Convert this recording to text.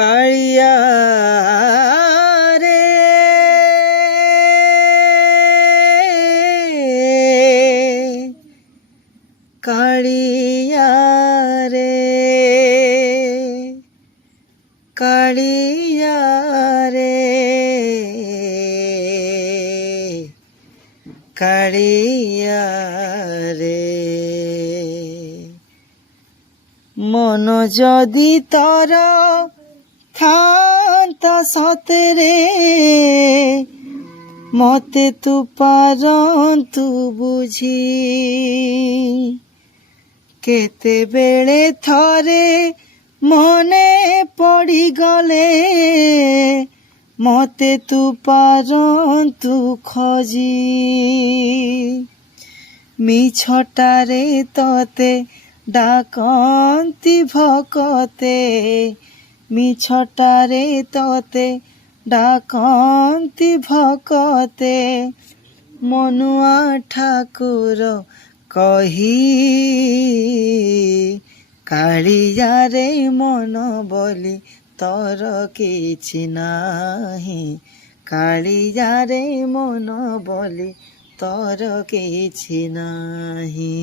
কাଳିয়া রে কালিয়া রে কালিয়া রে কালিয়া রে মন যদি তর থান্তা সতেরে মতে তু পারন্তু বুঝি কেতেবেলে থরে মনে পড়ি গলে মতে তু পারন্তু খোঁজি মিছটারে ততে ডাকନ୍ତି ভকতে মিছটারে ততে ডাকନ୍ତି ভকতে মনুଆ ଠାକୁର কহি কাଳିয়ারে মন বলি তর কিছু নাহি কাଳିয়ারে মন বলি তর কিছু নাহি।